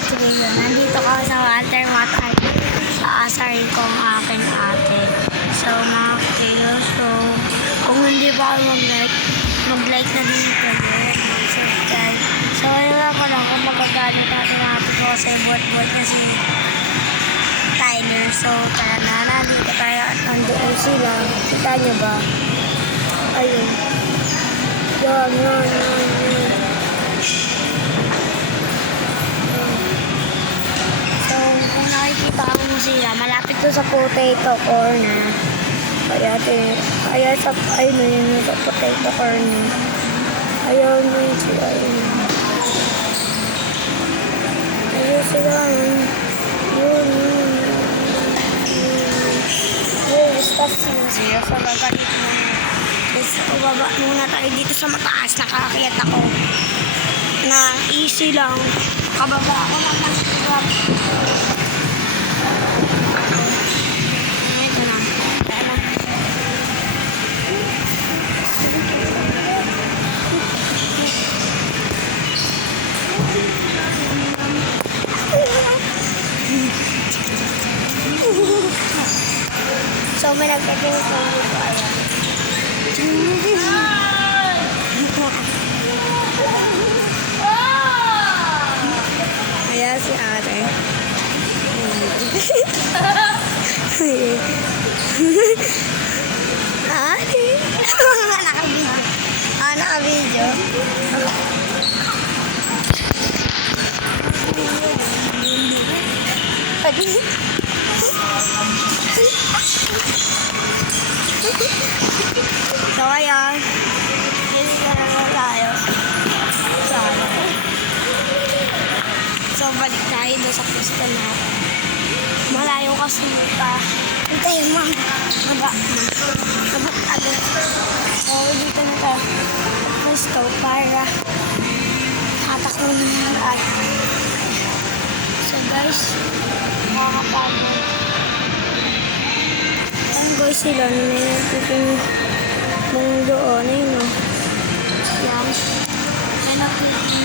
ate ngayon. Nandito ka sa Watermat at aasarin ko ang aking ate. So mga kayo, so kung hindi pa kayo mag-like na din kayo, subscribe. So wala ko lang kung magagalit natin ate ko kasi bot-bot kasi Tyler. So tara na, nandito tayo at nandoon sila. Kita nyo ba? Ayun. Yan. So, kung nakikita mo sila, malapit doon sa potato corner. Kaya sa potato corner. Ayun yun sila. Ayun sila. Yun. Stop sila sa gagalit mo. Let's baba muna tayo dito sa mataas. Nakakakiyat ako. Na easy lang. Kababa ako ng masarap. Ito na. So, may nagpapinit ng dito. Ayan si ate. Ate. Naka-video. Naka-video. So, ayan. Dito na naman tayo. So, balik tayo doon sa pwesto natin. Malayo kasi pa. Hintayin mo. Maba agad. So, dito na tayo sa pwesto para hatak mo naman lahat. So, guys, makakapagod. Ayan guys sila, may nagpiping mong doon, ayun o. Yan. May nagpiping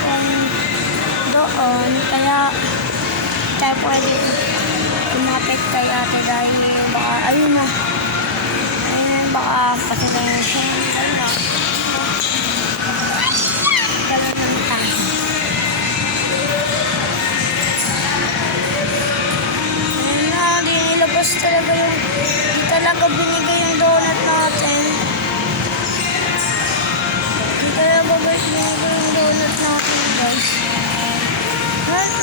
kong doon, kaya pwede umapit kay ate dahil baka, ayun na. Ayun, baka patagay na siya. Ayun na. Talaga yung di talaga binigay yung donut natin. Di talaga guys binigay